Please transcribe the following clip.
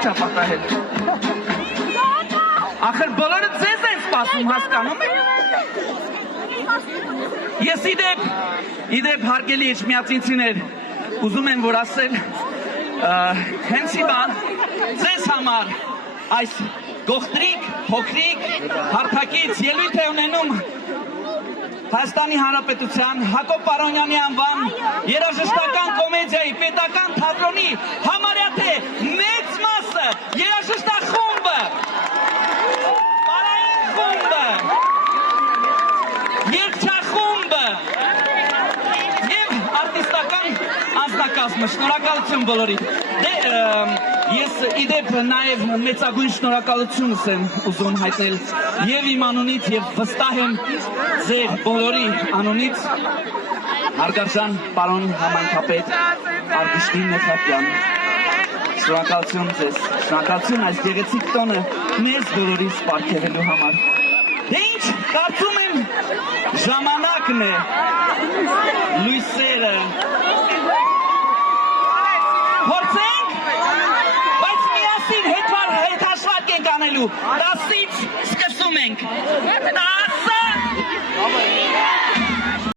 ինչ է պատահել։ Ախր բոլորը ձեզ են սպասում, հասկանում եք։ Ես իդեպ հարգելի էջմիածինցիներ, ուզում եմ որ ասել, հենց հիմա ձեզ համար այս գողտրիկ, փոքրիկ, հարթակից ելույթ է ունենում Հայաստանի Հանրապետության Հակոբ Պարոնյանի անվան երաժշտական կոմեդիայի պետական թատրոնի համարյա թե մեծ մասը երաժշտախումբը, պարային խումբը, երգչախումբը և արտիստական անձնակազմը, շնորհակալություն բոլորին։ Ես իդեպ նաև մեծագույն շնորհակալությունս եմ ուզում հայտնել և իմ անունից և վստահ եմ ձեր բոլորի անունից հարգարժան պարոն համայնքապետ Արգիշտի Մեխապյան։ Շնորհակալություն ձեզ, շնորհակալություն այս գեղեցիկ տոնը մեզ բոլորիս պարգևելու համար։ Դե ինչ, կարծում եմ ժամանակն է լույսերը փորձենք, բայց միասին հետհաշվարկ ենք անելու, 10-ից սկսում ենք, 10